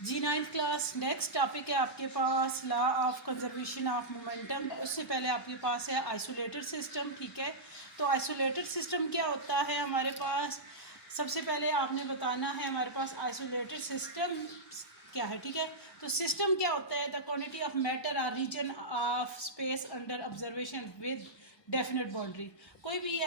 जी 9th class next topic है आपके पास law of conservation of momentum. उससे पहले आपके पास है आइसोलेटेड सिस्टम। ठीक है, तो आइसोलेटेड सिस्टम क्या होता है हमारे पास? सबसे पहले आपने बताना है हमारे पास आइसोलेटेड सिस्टम क्या है। ठीक है, तो सिस्टम क्या होता है? द क्वांटिटी ऑफ मैटर और region of space under observation with definite boundary. कोई भी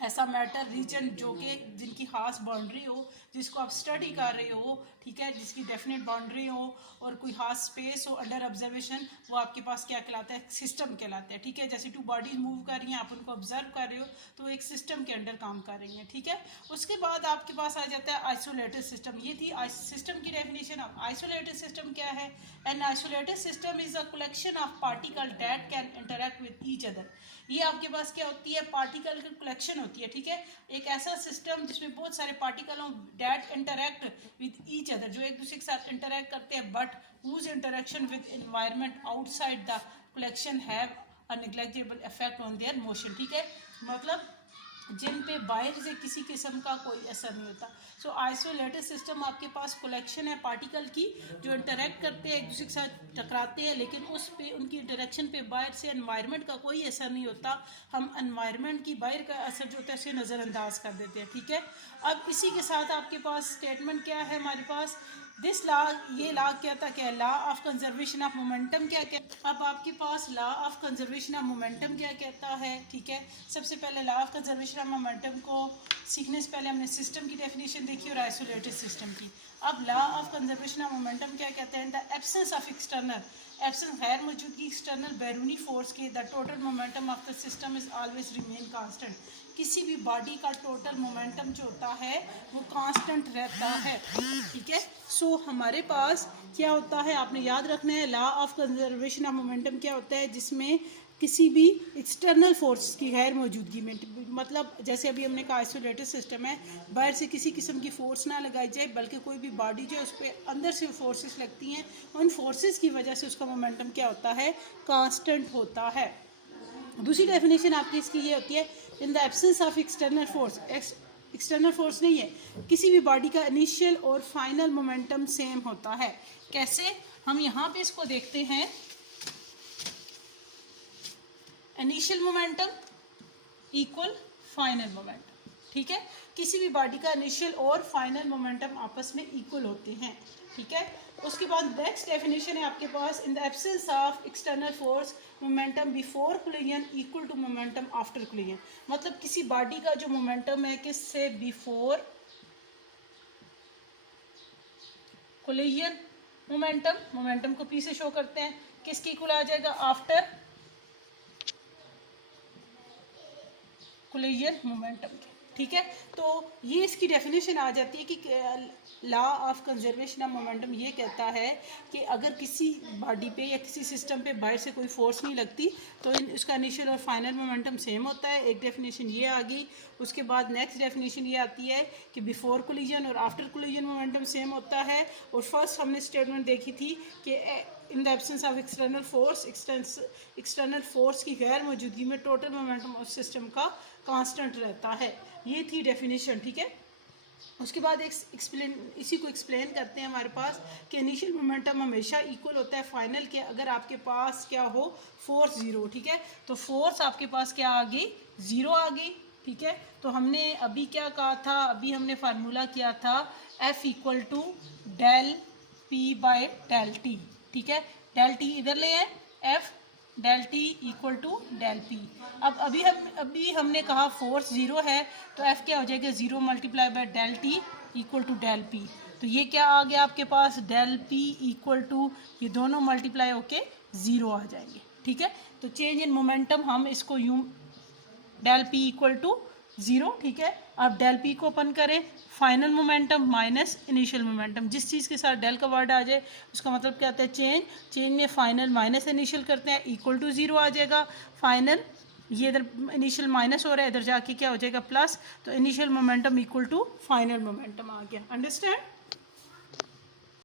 ऐसा मैटर रीजन जो कि जिनकी खास बाउंड्री हो, जिसको आप स्टडी कर रहे हो, ठीक है, जिसकी डेफिनेट बाउंड्री हो और कोई खास स्पेस हो अंडर ऑब्जर्वेशन, वो आपके पास क्या कहलाता है? सिस्टम कहलाता है। ठीक है, जैसे टू बॉडीज मूव कर रही हैं, आप उनको ऑब्जर्व कर रहे हो तो एक सिस्टम के अंडर काम कर रही हैं। ठीक है, उसके बाद आपके पास आ जाता है आइसोलेटेड सिस्टम। ये थी सिस्टम की डेफिनेशन। ऑफ आइसोलेटेड सिस्टम क्या है? An isolated system is a collection of particle that can interact with each other. ये आपके पास क्या होती है? पार्टिकल की कलेक्शन होती है। ठीक है, एक ऐसा सिस्टम जिसमें बहुत सारे पार्टिकल हों that interact with each other, जो एक दूसरे के साथ इंटरेक्ट करते हैं, but whose interaction with environment outside the collection have a negligible effect on their motion. ठीक है, मतलब जिन पे बाहर से किसी किस्म का कोई असर नहीं होता। सो आइसोलेटेड सिस्टम आपके पास कलेक्शन है पार्टिकल की जो इंटरेक्ट करते हैं, एक दूसरे के साथ टकराते हैं, लेकिन उस पे उनकी इंटरेक्शन पे बाहर से एनवायरनमेंट का कोई असर नहीं होता। हम एनवायरनमेंट की बाहर का असर जो होता है उसे नज़रअंदाज कर देते हैं। ठीक है, अब इसी के साथ आपके पास स्टेटमेंट क्या है हमारे पास? दिस लॉ, ये लॉ कहता क्या है? Law of conservation of momentum क्या कहता? अब आपके पास law of conservation of momentum क्या कहता है? ठीक है, सबसे पहले law of conservation of momentum को सीखने से पहले हमने सिस्टम की डेफिनेशन देखी और आइसोलेटेड सिस्टम की। अब law of conservation of momentum क्या कहते हैं? The absence of external, absence गैर मौजूदगी एक्सटर्नल बैरूनी फोर्स के, the total momentum of the system is always remain constant. किसी भी बॉडी का टोटल मोमेंटम जो होता है वो कांस्टेंट रहता है। ठीक है, सो हमारे पास क्या होता है आपने याद रखना है, law of conservation of momentum क्या होता है? जिसमें किसी भी एक्सटर्नल फोर्स की गैर मौजूदगी में, मतलब जैसे अभी हमने कहा आइसोलेटेड सिस्टम है, बाहर से किसी किस्म की फोर्स ना लगाई जाए, बल्कि कोई भी बॉडी जो है उस पर अंदर से फोर्सेस लगती हैं, उन फोर्सेस की वजह से उसका मोमेंटम क्या होता है? कांस्टेंट होता है। दूसरी डेफिनेशन आपकी इसकी ये होती है, इन the absence of external force, external force नहीं है, किसी भी बॉडी का इनिशियल और फाइनल मोमेंटम सेम होता है। कैसे? हम यहाँ पे इसको देखते हैं, initial momentum equal final momentum. ठीक है, किसी भी बॉडी का इनिशियल और फाइनल मोमेंटम आपस में इक्वल होते हैं। ठीक है, उसके बाद नेक्स्ट डेफिनेशन है आपके पास, in the absence of external force momentum before collision equal to momentum after collision. मतलब किसी बॉडी का जो मोमेंटम है किससे? बिफोर कोलिजन मोमेंटम, मोमेंटम को पी से शो करते हैं, किसके इक्वल आ जाएगा? आफ्टर कोलिजन मोमेंटम के। ठीक है, तो ये इसकी डेफिनेशन आ जाती है कि law of conservation of momentum ये कहता है कि अगर किसी बॉडी पे या किसी सिस्टम पे बाहर से कोई फोर्स नहीं लगती तो उसका इनिशियल और फाइनल मोमेंटम सेम होता है। एक डेफिनेशन ये आ गई। उसके बाद नेक्स्ट डेफिनेशन ये आती है कि बिफोर कोलिजन और आफ्टर कोलिजन मोमेंटम सेम होता है। और फर्स्ट हमने स्टेटमेंट देखी थी कि इन the absence of external force, external force की गैर मौजूदगी में टोटल मोमेंटम ऑफ सिस्टम का कांस्टेंट रहता है। ये थी डेफिनेशन। ठीक है, उसके बाद इसी को एक्सप्लेन करते हैं हमारे पास कि इनिशियल मोमेंटम हमेशा इक्वल होता है फाइनल के, अगर आपके पास क्या हो? Force zero. ठीक है, तो फोर्स आपके पास क्या आ गई? ज़ीरो आ गई। ठीक है, तो हमने अभी क्या कहा था? अभी हमने फार्मूला किया था F equal to del P by del t. ठीक है, डेल टी इधर ले आए, F del t equal to del p. अब अभी हमने कहा फोर्स ज़ीरो है तो F क्या हो जाएगा? Zero multiply by del t equal to del p. तो ये क्या आ गया आपके पास? डेल पी इक्वल टू, ये दोनों मल्टीप्लाई होके ज़ीरो आ जाएंगे। ठीक है, तो चेंज इन मोमेंटम हम इसको यूं del p equal to zero. ठीक है, अब डेल पी को ओपन करें, final momentum minus initial momentum, जिस चीज़ के साथ डेल का वर्ड आ जाए उसका मतलब क्या आता है? चेंज। चेंज में फाइनल माइनस इनिशियल करते हैं, इक्वल टू ज़ीरो आ जाएगा। फाइनल, ये इधर इनिशियल माइनस हो रहा है, इधर जाके क्या हो जाएगा? प्लस। तो initial momentum equal to final momentum आ गया। अंडरस्टैंड?